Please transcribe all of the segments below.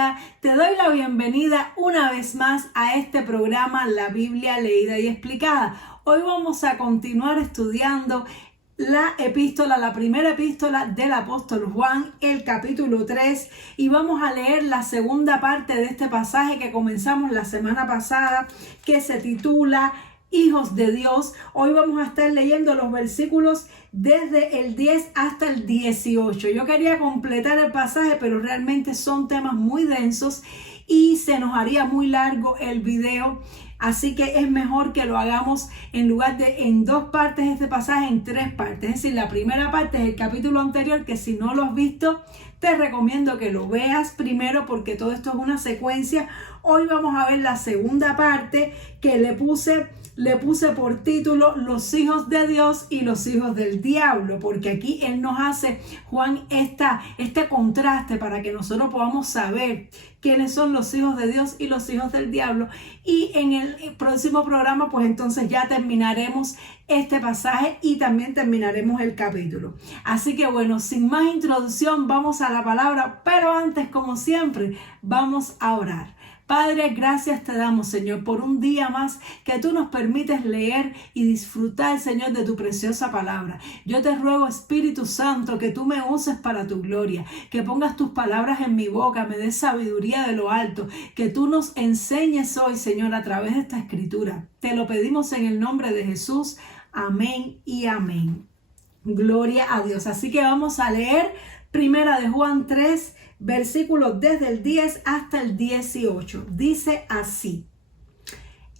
amiga, te doy la bienvenida una vez más a este programa La Biblia Leída y Explicada. Hoy vamos a continuar estudiando la primera epístola del apóstol Juan, el capítulo 3, y vamos a leer la segunda parte de este pasaje que comenzamos la semana pasada, que se titula Hijos de Dios. Hoy vamos a estar leyendo los versículos desde el 10 hasta el 18. Yo quería completar el pasaje, pero realmente son temas muy densos y se nos haría muy largo el video. Así que es mejor que lo hagamos en lugar de en dos partes este pasaje, en tres partes. Es decir, la primera parte es el capítulo anterior, que si no lo has visto, te recomiendo que lo veas primero porque todo esto es una secuencia. Hoy vamos a ver la segunda parte que le puse por título Los hijos de Dios y los hijos del diablo, porque aquí él nos hace, Juan, este contraste para que nosotros podamos saber quiénes son los hijos de Dios y los hijos del diablo. Y en el próximo programa, pues entonces ya terminaremos este pasaje y también terminaremos el capítulo. Así que bueno, sin más introducción, vamos a la palabra, pero antes, como siempre, vamos a orar. Padre, gracias te damos, Señor, por un día más que tú nos permites leer y disfrutar, Señor, de tu preciosa palabra. Yo te ruego, Espíritu Santo, que tú me uses para tu gloria, que pongas tus palabras en mi boca, me des sabiduría de lo alto, que tú nos enseñes hoy, Señor, a través de esta escritura. Te lo pedimos en el nombre de Jesús. Amén y amén. Gloria a Dios. Así que vamos a leer Primera de Juan 3, versículos desde el 10 hasta el 18. Dice así: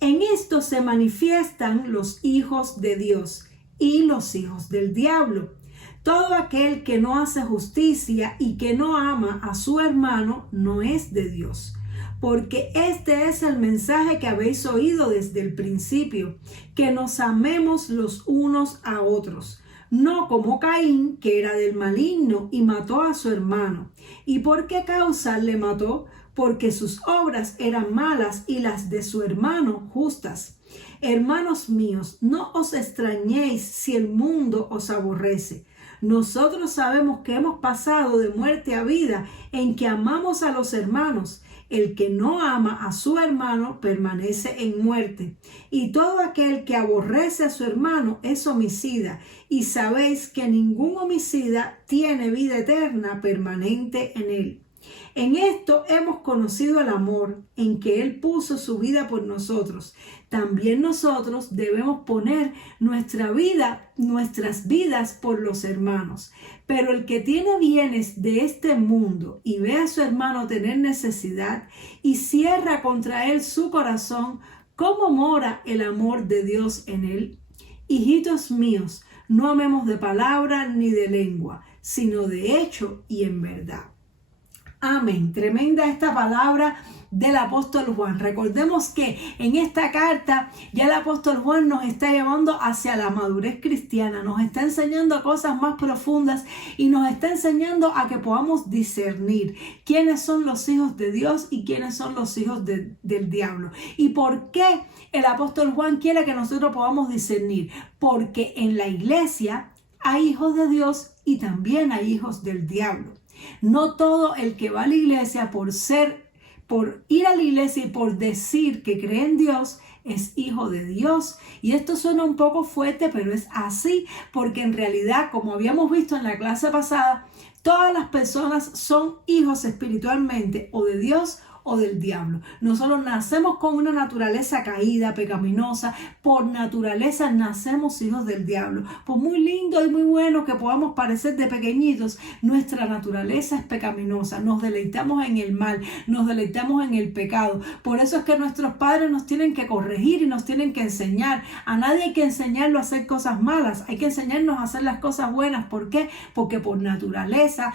En esto se manifiestan los hijos de Dios y los hijos del diablo. Todo aquel que no hace justicia y que no ama a su hermano no es de Dios. Porque este es el mensaje que habéis oído desde el principio, que nos amemos los unos a otros. No como Caín, que era del maligno y mató a su hermano. ¿Y por qué causa le mató? Porque sus obras eran malas y las de su hermano justas. Hermanos míos, no os extrañéis si el mundo os aborrece. Nosotros sabemos que hemos pasado de muerte a vida en que amamos a los hermanos. El que no ama a su hermano permanece en muerte. Y todo aquel que aborrece a su hermano es homicida. Y sabéis que ningún homicida tiene vida eterna permanente en él. En esto hemos conocido el amor, en que Él puso su vida por nosotros. También nosotros debemos poner nuestras vidas por los hermanos. Pero el que tiene bienes de este mundo y ve a su hermano tener necesidad y cierra contra él su corazón, ¿cómo mora el amor de Dios en él? Hijitos míos, no amemos de palabra ni de lengua, sino de hecho y en verdad. Amén. Tremenda esta palabra del apóstol Juan. Recordemos que en esta carta ya el apóstol Juan nos está llevando hacia la madurez cristiana, nos está enseñando cosas más profundas y nos está enseñando a que podamos discernir quiénes son los hijos de Dios y quiénes son los hijos del diablo. ¿Y por qué el apóstol Juan quiere que nosotros podamos discernir? Porque en la iglesia hay hijos de Dios y también hay hijos del diablo. No todo el que va a la iglesia por ir a la iglesia y por decir que cree en Dios es hijo de Dios. Y esto suena un poco fuerte, pero es así, porque en realidad, como habíamos visto en la clase pasada, todas las personas son hijos espiritualmente o de Dios o del diablo. Nosotros nacemos con una naturaleza caída, pecaminosa. Por naturaleza nacemos hijos del diablo. Por muy lindo y muy bueno que podamos parecer de pequeñitos, nuestra naturaleza es pecaminosa. Nos deleitamos en el mal, nos deleitamos en el pecado. Por eso es que nuestros padres nos tienen que corregir y nos tienen que enseñar. A nadie hay que enseñarlo a hacer cosas malas. Hay que enseñarnos a hacer las cosas buenas. ¿Por qué? Porque por naturaleza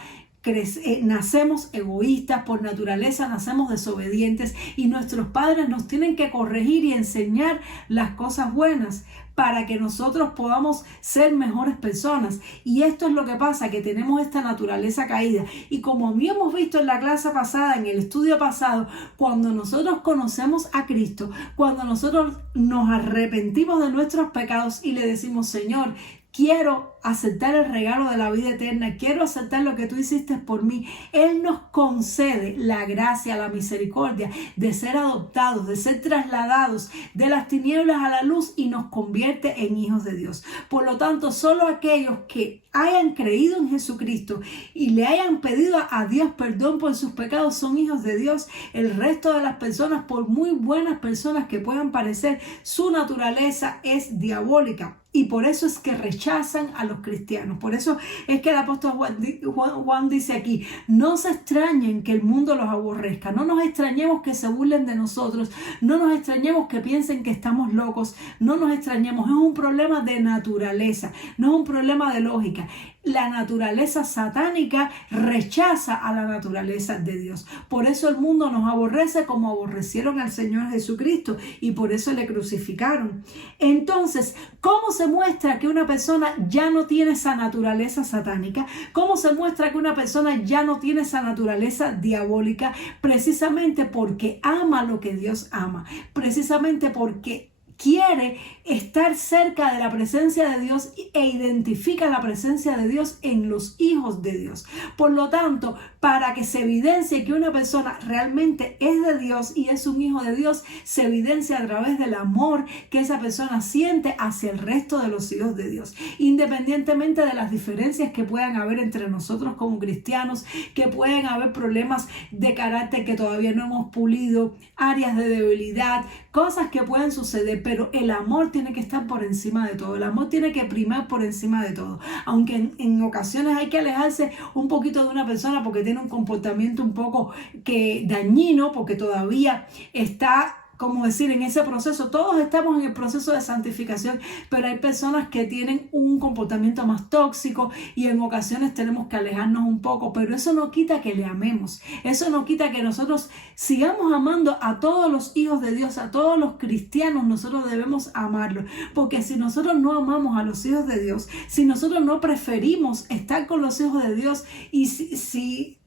nacemos egoístas, por naturaleza nacemos desobedientes y nuestros padres nos tienen que corregir y enseñar las cosas buenas para que nosotros podamos ser mejores personas. Y esto es lo que pasa, que tenemos esta naturaleza caída. Y como habíamos visto en la clase pasada, en el estudio pasado, cuando nosotros conocemos a Cristo, cuando nosotros nos arrepentimos de nuestros pecados y le decimos: Señor, quiero aceptar el regalo de la vida eterna, quiero aceptar lo que tú hiciste por mí, Él nos concede la gracia, la misericordia de ser adoptados, de ser trasladados de las tinieblas a la luz y nos convierte en hijos de Dios. Por lo tanto, solo aquellos que hayan creído en Jesucristo y le hayan pedido a Dios perdón por sus pecados son hijos de Dios. El resto de las personas, por muy buenas personas que puedan parecer, su naturaleza es diabólica. Y por eso es que rechazan a los cristianos. Por eso es que el apóstol Juan dice aquí, no se extrañen que el mundo los aborrezca. No nos extrañemos que se burlen de nosotros. No nos extrañemos que piensen que estamos locos. No nos extrañemos. Es un problema de naturaleza. No es un problema de lógica. La naturaleza satánica rechaza a la naturaleza de Dios. Por eso el mundo nos aborrece como aborrecieron al Señor Jesucristo y por eso le crucificaron. Entonces, ¿cómo se muestra que una persona ya no tiene esa naturaleza satánica? ¿Cómo se muestra que una persona ya no tiene esa naturaleza diabólica? Precisamente porque ama lo que Dios ama. Precisamente porque quiere estar cerca de la presencia de Dios e identifica la presencia de Dios en los hijos de Dios. Por lo tanto, para que se evidencie que una persona realmente es de Dios y es un hijo de Dios, se evidencia a través del amor que esa persona siente hacia el resto de los hijos de Dios. Independientemente de las diferencias que puedan haber entre nosotros como cristianos, que pueden haber problemas de carácter que todavía no hemos pulido, áreas de debilidad, cosas que pueden suceder, pero el amor tiene que estar por encima de todo. El amor tiene que primar por encima de todo. Aunque en ocasiones hay que alejarse un poquito de una persona porque tiene un comportamiento un poco dañino, porque todavía está, como decir, en ese proceso. Todos estamos en el proceso de santificación, pero hay personas que tienen un comportamiento más tóxico y en ocasiones tenemos que alejarnos un poco, pero eso no quita que le amemos. Eso no quita que nosotros sigamos amando a todos los hijos de Dios, a todos los cristianos. Nosotros debemos amarlos, porque si nosotros no amamos a los hijos de Dios, si nosotros no preferimos estar con los hijos de Dios y si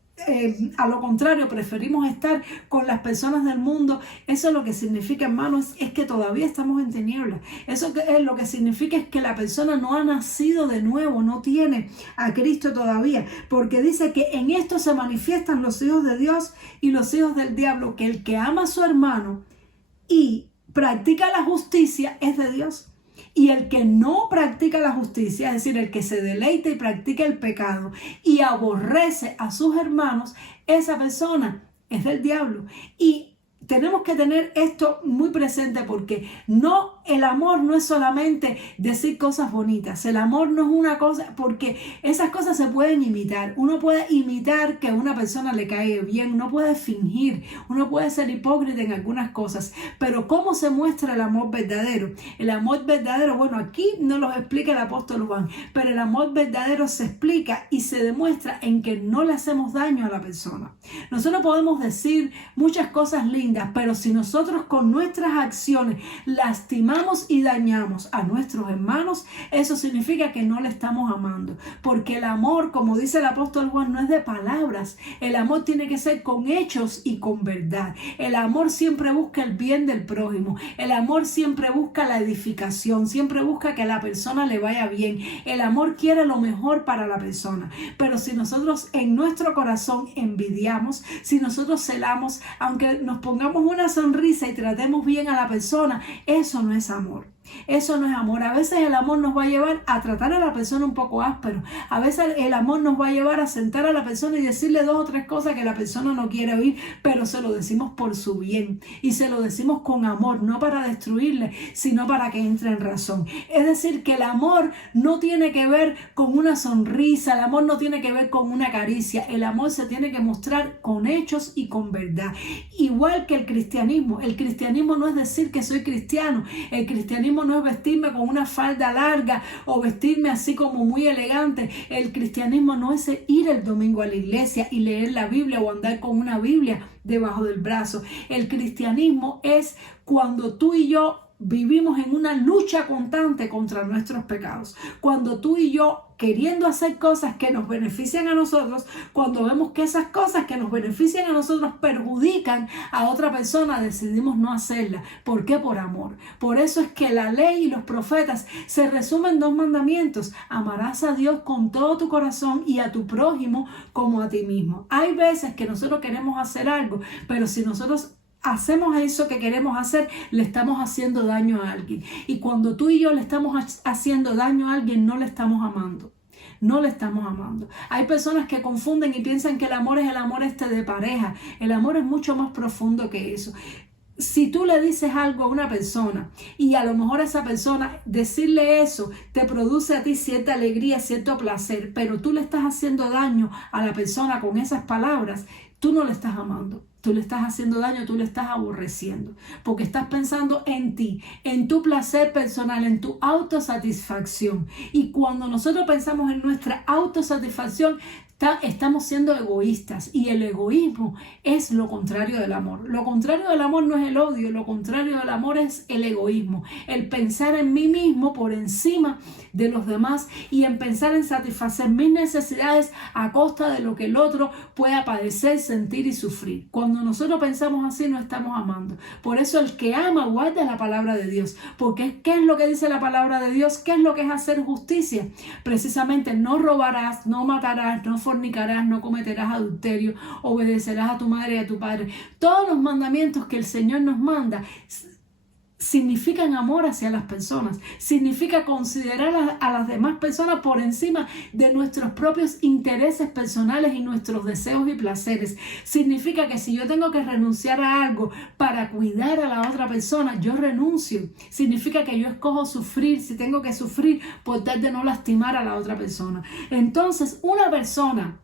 a lo contrario preferimos estar con las personas del mundo, eso lo que significa, hermanos, es que todavía estamos en tinieblas. Eso lo que significa es que la persona no ha nacido de nuevo, no tiene a Cristo todavía, porque dice que en esto se manifiestan los hijos de Dios y los hijos del diablo, que el que ama a su hermano y practica la justicia es de Dios. Y el que no practica la justicia, es decir, el que se deleita y practica el pecado y aborrece a sus hermanos, esa persona es del diablo. Y tenemos que tener esto muy presente, porque el amor no es solamente decir cosas bonitas. El amor no es una cosa, porque esas cosas se pueden imitar. Uno puede imitar que a una persona le cae bien, uno puede fingir, uno puede ser hipócrita en algunas cosas, pero ¿cómo se muestra el amor verdadero? El amor verdadero, bueno, aquí no lo explica el apóstol Juan, pero el amor verdadero se explica y se demuestra en que no le hacemos daño a la persona. Nosotros podemos decir muchas cosas lindas, pero si nosotros con nuestras acciones lastimamos y dañamos a nuestros hermanos, eso significa que no le estamos amando, porque el amor, como dice el apóstol Juan, no es de palabras. El amor tiene que ser con hechos y con verdad. El amor siempre busca el bien del prójimo. El amor siempre busca la edificación, siempre busca que a la persona le vaya bien. El amor quiere lo mejor para la persona. Pero si nosotros en nuestro corazón envidiamos, si nosotros celamos, aunque nos pongamos una sonrisa y tratemos bien a la persona, eso no es amor. Eso no es amor. A veces el amor nos va a llevar a tratar a la persona un poco áspero. A veces el amor nos va a llevar a sentar a la persona y decirle 2 o 3 cosas que la persona no quiere oír, pero se lo decimos por su bien y se lo decimos con amor, no para destruirle, sino para que entre en razón. Es decir, que el amor no tiene que ver con una sonrisa, el amor no tiene que ver con una caricia. El amor se tiene que mostrar con hechos y con verdad. Igual que el cristianismo. El cristianismo no es decir que soy cristiano. El cristianismo no es vestirme con una falda larga o vestirme así como muy elegante. El cristianismo no es ir el domingo a la iglesia y leer la Biblia o andar con una Biblia debajo del brazo. El cristianismo es cuando tú y yo vivimos en una lucha constante contra nuestros pecados. Cuando tú y yo queriendo hacer cosas que nos benefician a nosotros, cuando vemos que esas cosas que nos benefician a nosotros perjudican a otra persona, decidimos no hacerlas. ¿Por qué? Por amor. Por eso es que la ley y los profetas se resumen en 2 mandamientos: amarás a Dios con todo tu corazón y a tu prójimo como a ti mismo. Hay veces que nosotros queremos hacer algo, pero si nosotros hacemos eso que queremos hacer, le estamos haciendo daño a alguien. Y cuando tú y yo le estamos haciendo daño a alguien, no le estamos amando. No le estamos amando. Hay personas que confunden y piensan que el amor es el amor de pareja. El amor es mucho más profundo que eso. Si tú le dices algo a una persona y a lo mejor esa persona, decirle eso te produce a ti cierta alegría, cierto placer, pero tú le estás haciendo daño a la persona con esas palabras, tú no le estás amando. Tú le estás haciendo daño, tú le estás aborreciendo, porque estás pensando en ti, en tu placer personal, en tu autosatisfacción. Y cuando nosotros pensamos en nuestra autosatisfacción, estamos siendo egoístas, y el egoísmo es lo contrario del amor. Lo contrario del amor no es el odio, lo contrario del amor es el egoísmo, el pensar en mí mismo por encima de los demás y en pensar en satisfacer mis necesidades a costa de lo que el otro pueda padecer, sentir y sufrir. Cuando nosotros pensamos así, no estamos amando. Por eso el que ama guarda la palabra de Dios, porque ¿qué es lo que dice la palabra de Dios? ¿Qué es lo que es hacer justicia? Precisamente no robarás, no matarás, no fornicarás, no cometerás adulterio, obedecerás a tu madre y a tu padre. Todos los mandamientos que el Señor nos manda significan amor hacia las personas, significa considerar a las demás personas por encima de nuestros propios intereses personales y nuestros deseos y placeres. Significa que si yo tengo que renunciar a algo para cuidar a la otra persona, yo renuncio. Significa que yo escojo sufrir si tengo que sufrir por tal de no lastimar a la otra persona. Entonces, una persona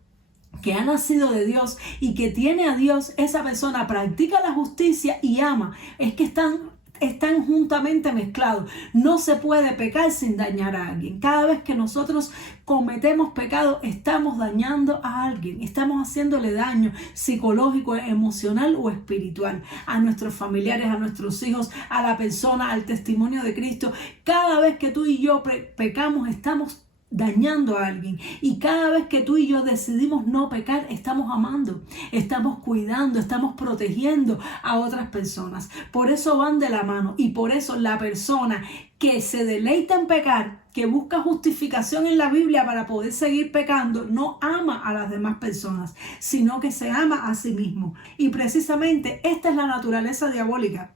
que ha nacido de Dios y que tiene a Dios, esa persona practica la justicia y ama. Es que están juntamente mezclados. No se puede pecar sin dañar a alguien. Cada vez que nosotros cometemos pecado, estamos dañando a alguien, estamos haciéndole daño psicológico, emocional o espiritual a nuestros familiares, a nuestros hijos, a la persona, al testimonio de Cristo. Cada vez que tú y yo pecamos, estamos dañando a alguien, y cada vez que tú y yo decidimos no pecar, estamos amando, estamos cuidando, estamos protegiendo a otras personas. Por eso van de la mano, y por eso la persona que se deleita en pecar, que busca justificación en la Biblia para poder seguir pecando, no ama a las demás personas, sino que se ama a sí mismo. Y precisamente esta es la naturaleza diabólica.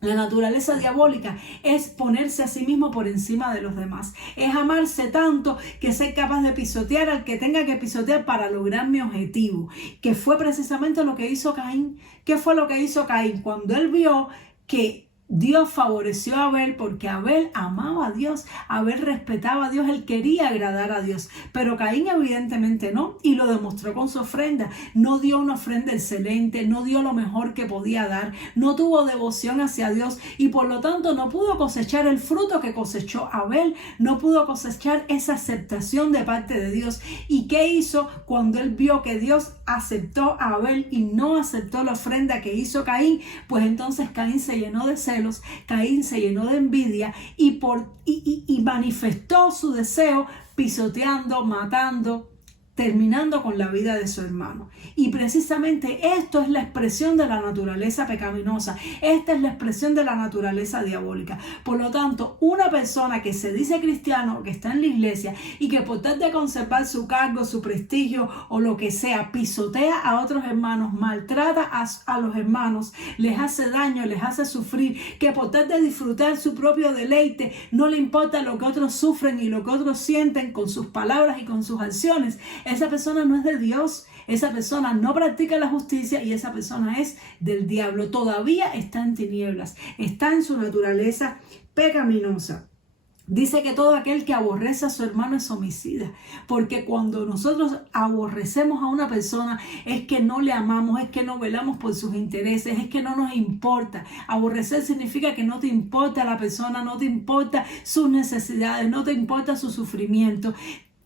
La naturaleza diabólica es ponerse a sí mismo por encima de los demás. Es amarse tanto que ser capaz de pisotear al que tenga que pisotear para lograr mi objetivo, que fue precisamente lo que hizo Caín. ¿Qué fue lo que hizo Caín? Cuando él vio que Dios favoreció a Abel, porque Abel amaba a Dios, Abel respetaba a Dios, él quería agradar a Dios, pero Caín evidentemente no, y lo demostró con su ofrenda. No dio una ofrenda excelente, no dio lo mejor que podía dar, no tuvo devoción hacia Dios, y por lo tanto no pudo cosechar el fruto que cosechó Abel, no pudo cosechar esa aceptación de parte de Dios. ¿Y qué hizo cuando él vio que Dios aceptó a Abel y no aceptó la ofrenda que hizo Caín? Pues entonces Caín se llenó de celos, Caín se llenó de envidia y manifestó su deseo pisoteando, matando, terminando con la vida de su hermano. Y precisamente esto es la expresión de la naturaleza pecaminosa. Esta es la expresión de la naturaleza diabólica. Por lo tanto, una persona que se dice cristiano, que está en la iglesia y que por tal de conservar su cargo, su prestigio o lo que sea, pisotea a otros hermanos, maltrata a los hermanos, les hace daño, les hace sufrir, que por tal de disfrutar su propio deleite, no le importa lo que otros sufren y lo que otros sienten con sus palabras y con sus acciones, esa persona no es de Dios, esa persona no practica la justicia y esa persona es del diablo. Todavía está en tinieblas, está en su naturaleza pecaminosa. Dice que todo aquel que aborrece a su hermano es homicida, porque cuando nosotros aborrecemos a una persona es que no le amamos, es que no velamos por sus intereses, es que no nos importa. Aborrecer significa que no te importa la persona, no te importa sus necesidades, no te importa su sufrimiento,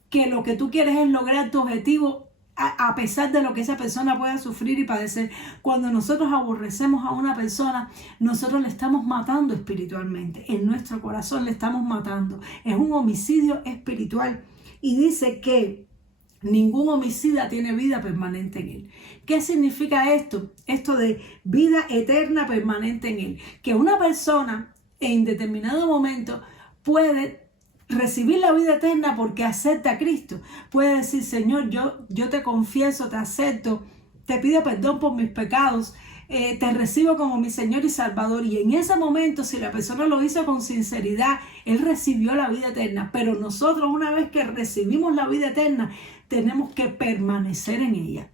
que lo que tú quieres es lograr tu objetivo a pesar de lo que esa persona pueda sufrir y padecer. Cuando nosotros aborrecemos a una persona, nosotros le estamos matando espiritualmente. En nuestro corazón le estamos matando. Es un homicidio espiritual y dice que ningún homicida tiene vida permanente en él. ¿Qué significa esto? Esto de vida eterna permanente en él. Que una persona en determinado momento puede recibir la vida eterna porque acepta a Cristo. Puede decir, Señor, yo te confieso, te acepto, te pido perdón por mis pecados, te recibo como mi Señor y Salvador. Y en ese momento, si la persona lo hizo con sinceridad, él recibió la vida eterna. Pero nosotros, una vez que recibimos la vida eterna, tenemos que permanecer en ella.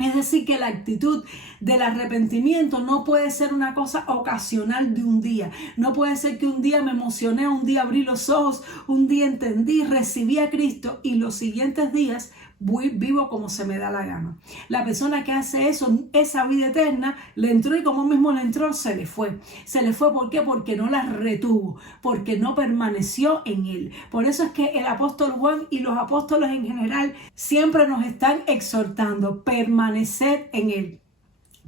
Es decir, que la actitud del arrepentimiento no puede ser una cosa ocasional de un día. No puede ser que un día me emocioné, un día abrí los ojos, un día entendí, recibí a Cristo y los siguientes días vivo como se me da la gana. La persona que hace eso, esa vida eterna, le entró y como mismo le entró, se le fue. Se le fue, ¿por qué? Porque no la retuvo, porque no permaneció en él. Por eso es que el apóstol Juan y los apóstoles en general siempre nos están exhortando, permanecer en él.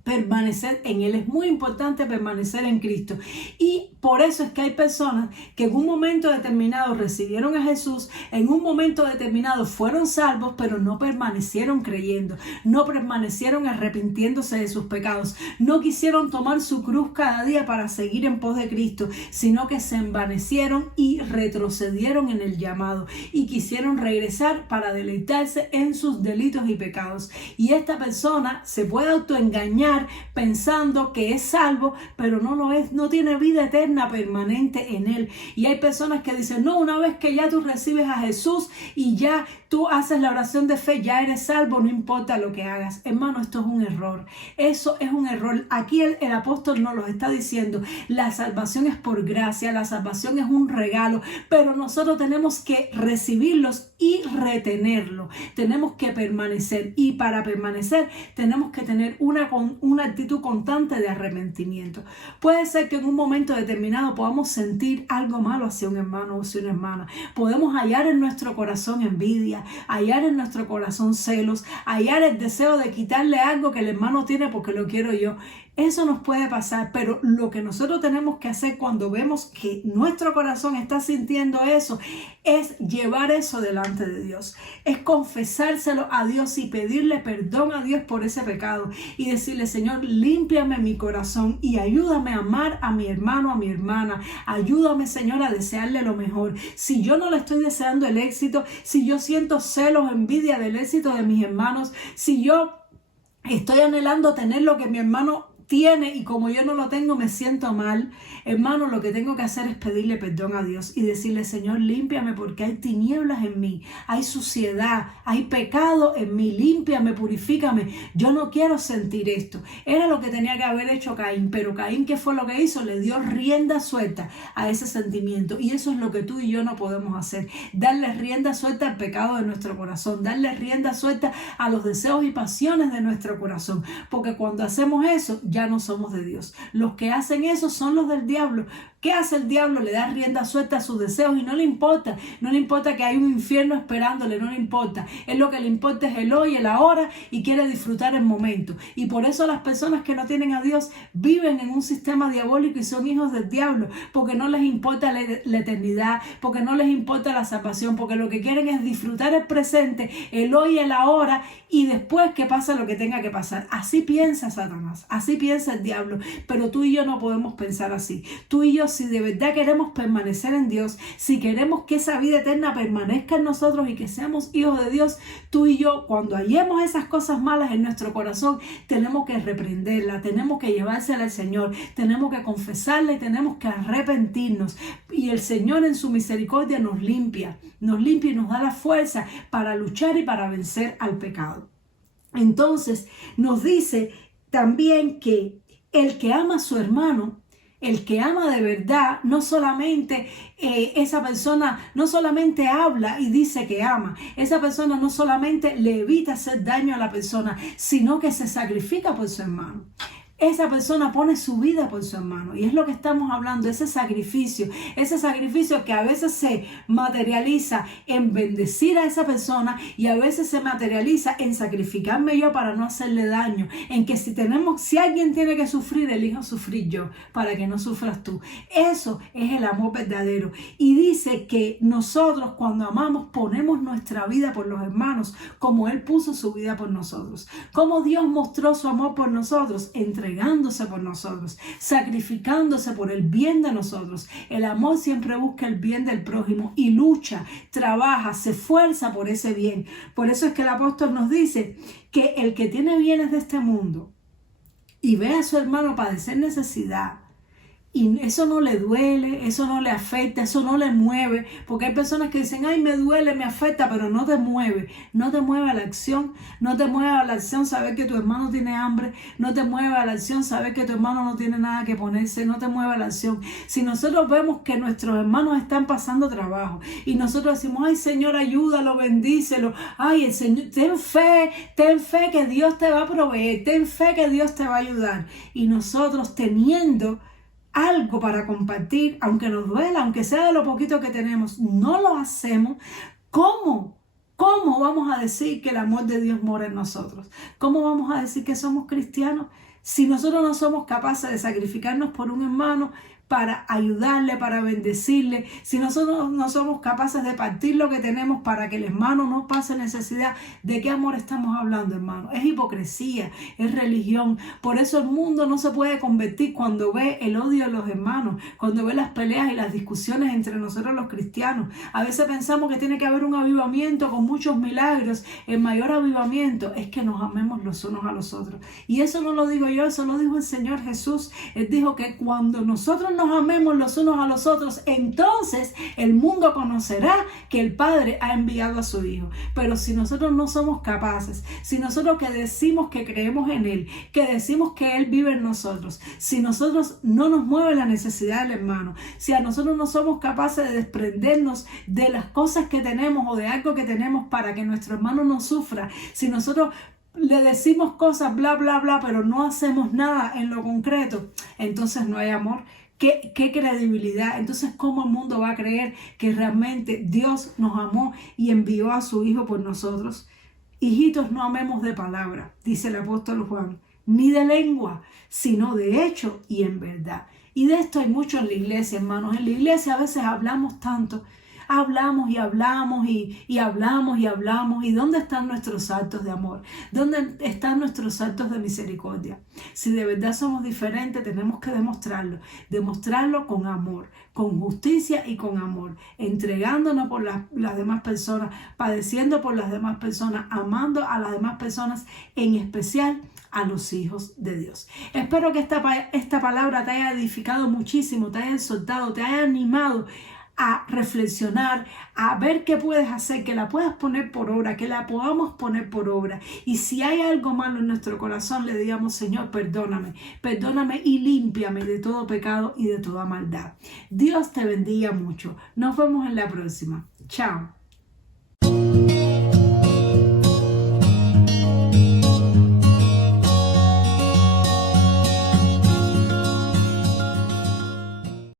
Permanecer en él. Es muy importante permanecer en Cristo. Y por eso es que hay personas que en un momento determinado recibieron a Jesús, en un momento determinado fueron salvos, pero no permanecieron creyendo, no permanecieron arrepintiéndose de sus pecados, no quisieron tomar su cruz cada día para seguir en pos de Cristo, sino que se envanecieron y retrocedieron en el llamado y quisieron regresar para deleitarse en sus delitos y pecados. Y esta persona se puede autoengañar pensando que es salvo, pero no lo es, no tiene vida eterna permanente en él. Y hay personas que dicen, no, una vez que ya tú recibes a Jesús y ya tú haces la oración de fe, ya eres salvo, no importa lo que hagas. Hermano, esto es un error. Eso es un error. Aquí el apóstol nos lo está diciendo. La salvación es por gracia, la salvación es un regalo, pero nosotros tenemos que recibirlos y retenerlo. Tenemos que permanecer, y para permanecer tenemos que tener una actitud constante de arrepentimiento. Puede ser que en un momento determinado podamos sentir algo malo hacia un hermano o hacia una hermana. Podemos hallar en nuestro corazón envidia, hallar en nuestro corazón celos, hallar el deseo de quitarle algo que el hermano tiene porque lo quiero yo. Eso nos puede pasar, pero lo que nosotros tenemos que hacer cuando vemos que nuestro corazón está sintiendo eso es llevar eso delante de Dios, es confesárselo a Dios y pedirle perdón a Dios por ese pecado y decirle, Señor, límpiame mi corazón y ayúdame a amar a mi hermano, a mi hermana, ayúdame, Señor, a desearle lo mejor. Si yo no le estoy deseando el éxito, si yo siento celos, envidia del éxito de mis hermanos, si yo estoy anhelando tener lo que mi hermano tiene y como yo no lo tengo me siento mal, hermano, lo que tengo que hacer es pedirle perdón a Dios y decirle, Señor, límpiame porque hay tinieblas en mí, hay suciedad, hay pecado en mí, límpiame, purifícame, yo no quiero sentir esto. Era lo que tenía que haber hecho Caín, pero Caín, ¿qué fue lo que hizo? Le dio rienda suelta a ese sentimiento, y eso es lo que tú y yo no podemos hacer, darle rienda suelta al pecado de nuestro corazón, darle rienda suelta a los deseos y pasiones de nuestro corazón, porque cuando hacemos eso ya no somos de Dios. Los que hacen eso son los del diablo. ¿Qué hace el diablo? Le da rienda suelta a sus deseos y no le importa que hay un infierno esperándole, no le importa. Él lo que le importa es el hoy, el ahora, y quiere disfrutar el momento. Y por eso las personas que no tienen a Dios viven en un sistema diabólico y son hijos del diablo, porque no les importa la eternidad, porque no les importa la salvación, porque lo que quieren es disfrutar el presente, el hoy, el ahora, y después que pase lo que tenga que pasar. Así piensa Satanás, así piensa el diablo, pero tú y yo no podemos pensar así. Tú y yo, si de verdad queremos permanecer en Dios, si queremos que esa vida eterna permanezca en nosotros y que seamos hijos de Dios, tú y yo, cuando hallemos esas cosas malas en nuestro corazón, tenemos que reprenderla, tenemos que llevársela al Señor, tenemos que confesarla y tenemos que arrepentirnos. Y el Señor en su misericordia nos limpia y nos da la fuerza para luchar y para vencer al pecado. Entonces nos dice también que el que ama a su hermano, el que ama de verdad, no solamente esa persona no solamente habla y dice que ama, esa persona no solamente le evita hacer daño a la persona, sino que se sacrifica por su hermano. esa persona pone su vida por su hermano. Y es lo que estamos hablando, ese sacrificio que a veces se materializa en bendecir a esa persona y a veces se materializa en sacrificarme yo para no hacerle daño, en que si alguien tiene que sufrir, elijo sufrir yo para que no sufras tú. Eso es el amor verdadero. Y dice que nosotros cuando amamos ponemos nuestra vida por los hermanos, como Él puso su vida por nosotros. Como Dios mostró su amor por nosotros, entregándose por nosotros, sacrificándose por el bien de nosotros. El amor siempre busca el bien del prójimo y lucha, trabaja, se esfuerza por ese bien. Por eso es que el apóstol nos dice que el que tiene bienes de este mundo y ve a su hermano padecer necesidad, y eso no le duele, eso no le afecta, eso no le mueve, porque hay personas que dicen, ay, me duele, me afecta, pero no te mueve a la acción, no te mueve a la acción saber que tu hermano tiene hambre, no te mueve a la acción saber que tu hermano no tiene nada que ponerse, no te mueve a la acción. Si nosotros vemos que nuestros hermanos están pasando trabajo y nosotros decimos, ay, Señor, ayúdalo, bendícelo, ay, el Señor, ten fe que Dios te va a proveer, ten fe que Dios te va a ayudar. Y nosotros teniendo algo para compartir, aunque nos duela, aunque sea de lo poquito que tenemos, no lo hacemos, ¿cómo vamos a decir que el amor de Dios mora en nosotros? ¿Cómo vamos a decir que somos cristianos si nosotros no somos capaces de sacrificarnos por un hermano para ayudarle, para bendecirle? Si nosotros no somos capaces de partir lo que tenemos para que el hermano no pase necesidad, ¿de qué amor estamos hablando, hermano? Es hipocresía, es religión. Por eso el mundo no se puede convertir cuando ve el odio de los hermanos, cuando ve las peleas y las discusiones entre nosotros los cristianos. A veces pensamos que tiene que haber un avivamiento con muchos milagros. El mayor avivamiento es que nos amemos los unos a los otros. Y eso no lo digo yo, eso lo dijo el Señor Jesús. Él dijo que cuando nosotros nos amemos los unos a los otros, entonces el mundo conocerá que el Padre ha enviado a su Hijo. Pero si nosotros no somos capaces, si nosotros que decimos que creemos en Él, que decimos que Él vive en nosotros, si nosotros no nos mueve la necesidad del hermano, si a nosotros no somos capaces de desprendernos de las cosas que tenemos o de algo que tenemos para que nuestro hermano no sufra, si nosotros le decimos cosas bla bla bla pero no hacemos nada en lo concreto, entonces no hay amor. ¿Qué credibilidad? Entonces, ¿cómo el mundo va a creer que realmente Dios nos amó y envió a su Hijo por nosotros? Hijitos, no amemos de palabra, dice el apóstol Juan, ni de lengua, sino de hecho y en verdad. Y de esto hay mucho en la iglesia, hermanos. En la iglesia a veces hablamos tanto, hablamos y hablamos y hablamos y hablamos. ¿Y dónde están nuestros actos de amor? ¿Dónde están nuestros actos de misericordia? Si de verdad somos diferentes, tenemos que demostrarlo con amor, con justicia y con amor, entregándonos por las demás personas, padeciendo por las demás personas, amando a las demás personas, en especial a los hijos de Dios. Espero que esta palabra te haya edificado muchísimo, te haya exhortado, te haya animado a reflexionar, a ver qué puedes hacer, que la puedas poner por obra, que la podamos poner por obra. Y si hay algo malo en nuestro corazón, le digamos, Señor, perdóname y límpiame de todo pecado y de toda maldad. Dios te bendiga mucho. Nos vemos en la próxima. Chao.